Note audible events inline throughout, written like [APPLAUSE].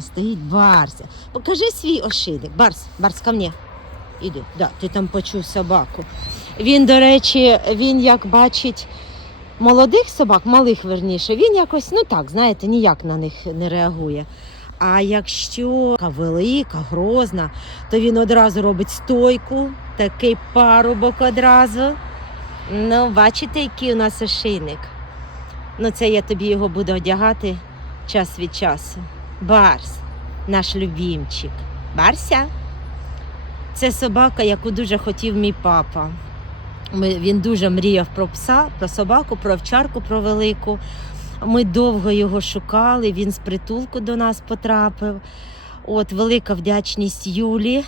Стоїть Барся. Покажи свій ошейник. Барс, Барс, ко мне. Іди. Да, ти там почув собаку. Він, до речі, він як бачить молодих собак, малих верніше, він якось, ну так, знаєте, ніяк на них не реагує. А якщо велика, грозна, то він одразу робить стойку, такий парубок одразу. Ну, бачите, який у нас ошейник. Ну, це я тобі його буду одягати час від часу. Барс, наш любімчик. Барся. Це собака, яку дуже хотів мій папа. Він дуже мріяв про пса, про собаку, про овчарку, про велику. Ми довго його шукали, він з притулку до нас потрапив. От велика вдячність Юлі.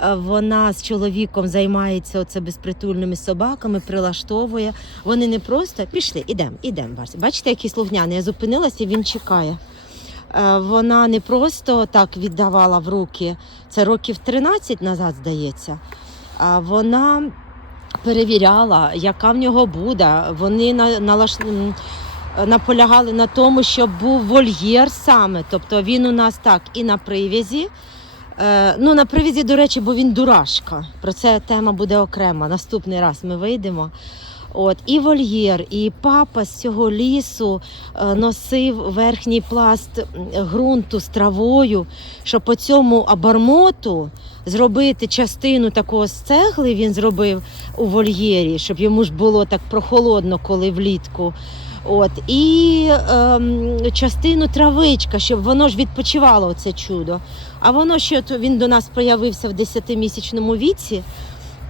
Е, Вона з чоловіком займається оце безпритульними собаками, прилаштовує. Вони не просто пішли, ідемо, ідемо. Бачите, який слухняний. Я зупинилася, він чекає. Е, Вона не просто так віддавала в руки, це років 13 назад, здається. Вона перевіряла, яка в нього буде. Вони на, налаш... наполягали на тому, щоб був вольєр саме. Тобто він у нас так і на привязі. Е, ну, на привязі, до речі, бо він дурашка. Про це тема буде окрема. Наступний раз ми вийдемо. От, і вольєр, і папа з цього лісу е, носив верхній пласт ґрунту з травою, щоб по цьому абармоту зробити частину такого з цегли він зробив у вольєрі, щоб йому ж було так прохолодно, коли влітку. От, і ем, частину травичка, щоб воно ж відпочивало оце чудо. А воно ще то він до нас появився в 10-місячному віці,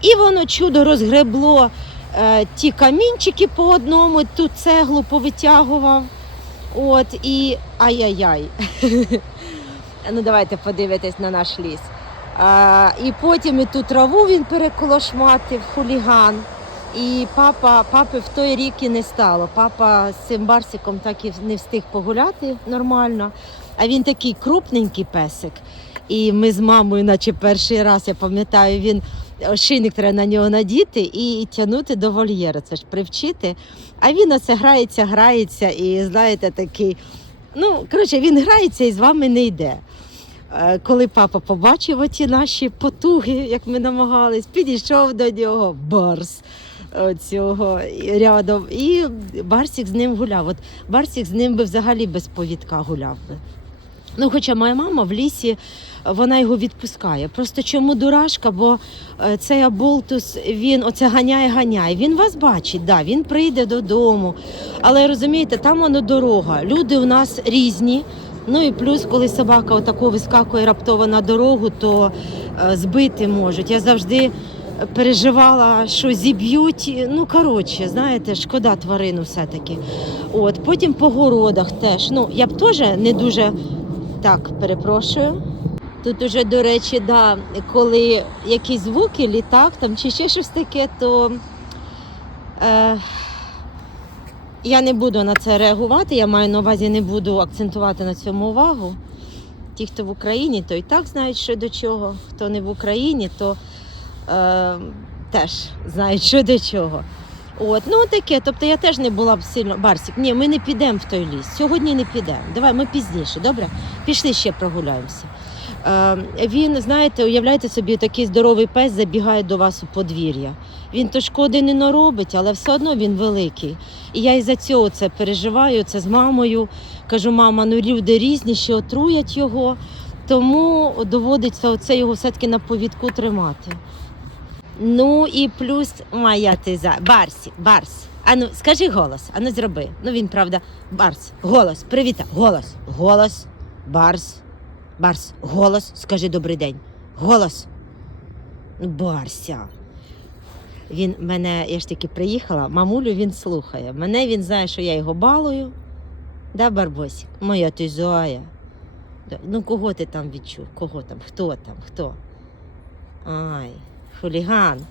і воно чудо розгребло е, ті камінчики по одному, ту цеглу повитягував. От і ай-яй-яй. [LAUGHS] ну давайте подивитись на наш ліс. А, і потім і ту траву він переколошматив, хуліган. І папа, папи в той рік і не стало. Папа з цим барсиком так і не встиг погуляти нормально. А він такий крупненький песик. І ми з мамою, наче перший раз, я пам'ятаю, він ошейник треба на нього надіти і тягнути до вольєра. Це ж привчити. А він оце грається, грається, і знаєте, такий. Ну, коротше, він грається і з вами не йде. Е, Коли папа побачив оті наші потуги, як ми намагались, підійшов до нього барс е, цього рядом. І Барсік з ним гуляв. От Барсік з ним би взагалі без повідка гуляв би. Ну, хоча моя мама в лісі вона його відпускає. Просто чому дурашка? Бо е, цей аболтус він оце ганяє, ганяє. Він вас бачить, да, він прийде додому. Але розумієте, там воно дорога. Люди у нас різні. Ну і плюс, коли собака отако вискакує раптово на дорогу, то е, збити можуть. Я завжди переживала, що зіб'ють. Ну коротше, знаєте, шкода тварину все-таки. От потім по городах теж. Ну я б теж не дуже так перепрошую. Тут уже, до речі, да, коли якісь звуки, літак там чи ще щось таке, то е, я не буду на це реагувати. Я маю на увазі, не буду акцентувати на цьому увагу. Ті, хто в Україні, то і так знають, що до чого. Хто не в Україні, то е, теж знають, що до чого. От, ну таке. Тобто я теж не була б сильно. Барсік, ні, ми не підемо в той ліс. Сьогодні не підемо. Давай ми пізніше, добре? Пішли ще прогуляємося. Е, він, знаєте, уявляєте собі, такий здоровий пес забігає до вас у подвір'я. Він то шкоди не наробить, але все одно він великий. І я із-за цього це переживаю. Це з мамою. Кажу, мама, ну люди різні, що отруять його. Тому доводиться оце його все-таки на повідку тримати. Ну і плюс моя ти за Барсі, Барс. Ану, скажи голос, ану зроби. Ну він правда, Барс, голос, привіта, голос, голос, Барс, Барс, голос, скажи добрий день. Голос. Ну, Барся. Він мене, я ж таки приїхала, мамулю він слухає. Мене він знає, що я його балую. Да, Барбосик? Моя ти Зоя. Ну, кого ти там відчув? Кого там? Хто там? Хто? Ай, хуліган.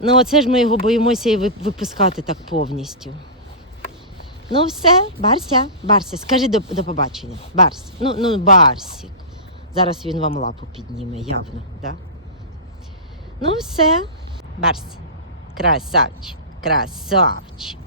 Ну, оце ж ми його боїмося і випускати так повністю. Ну, все, Барся, Барся, скажи до, до побачення. Барс. Ну, ну, Барсік. Зараз він вам лапу підніме, явно, да? Ну, все. Барс. Красавчик, красавчик.